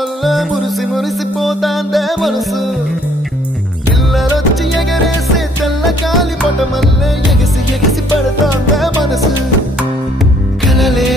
వల్ల మురిసి మురిసిపోతాందే మనసు పిల్లలొచ్చి ఎగరేసే తెల్ల కాలి పటమల్లే ఎగిసి ఎగిసి పడతాందే మనసు కలలే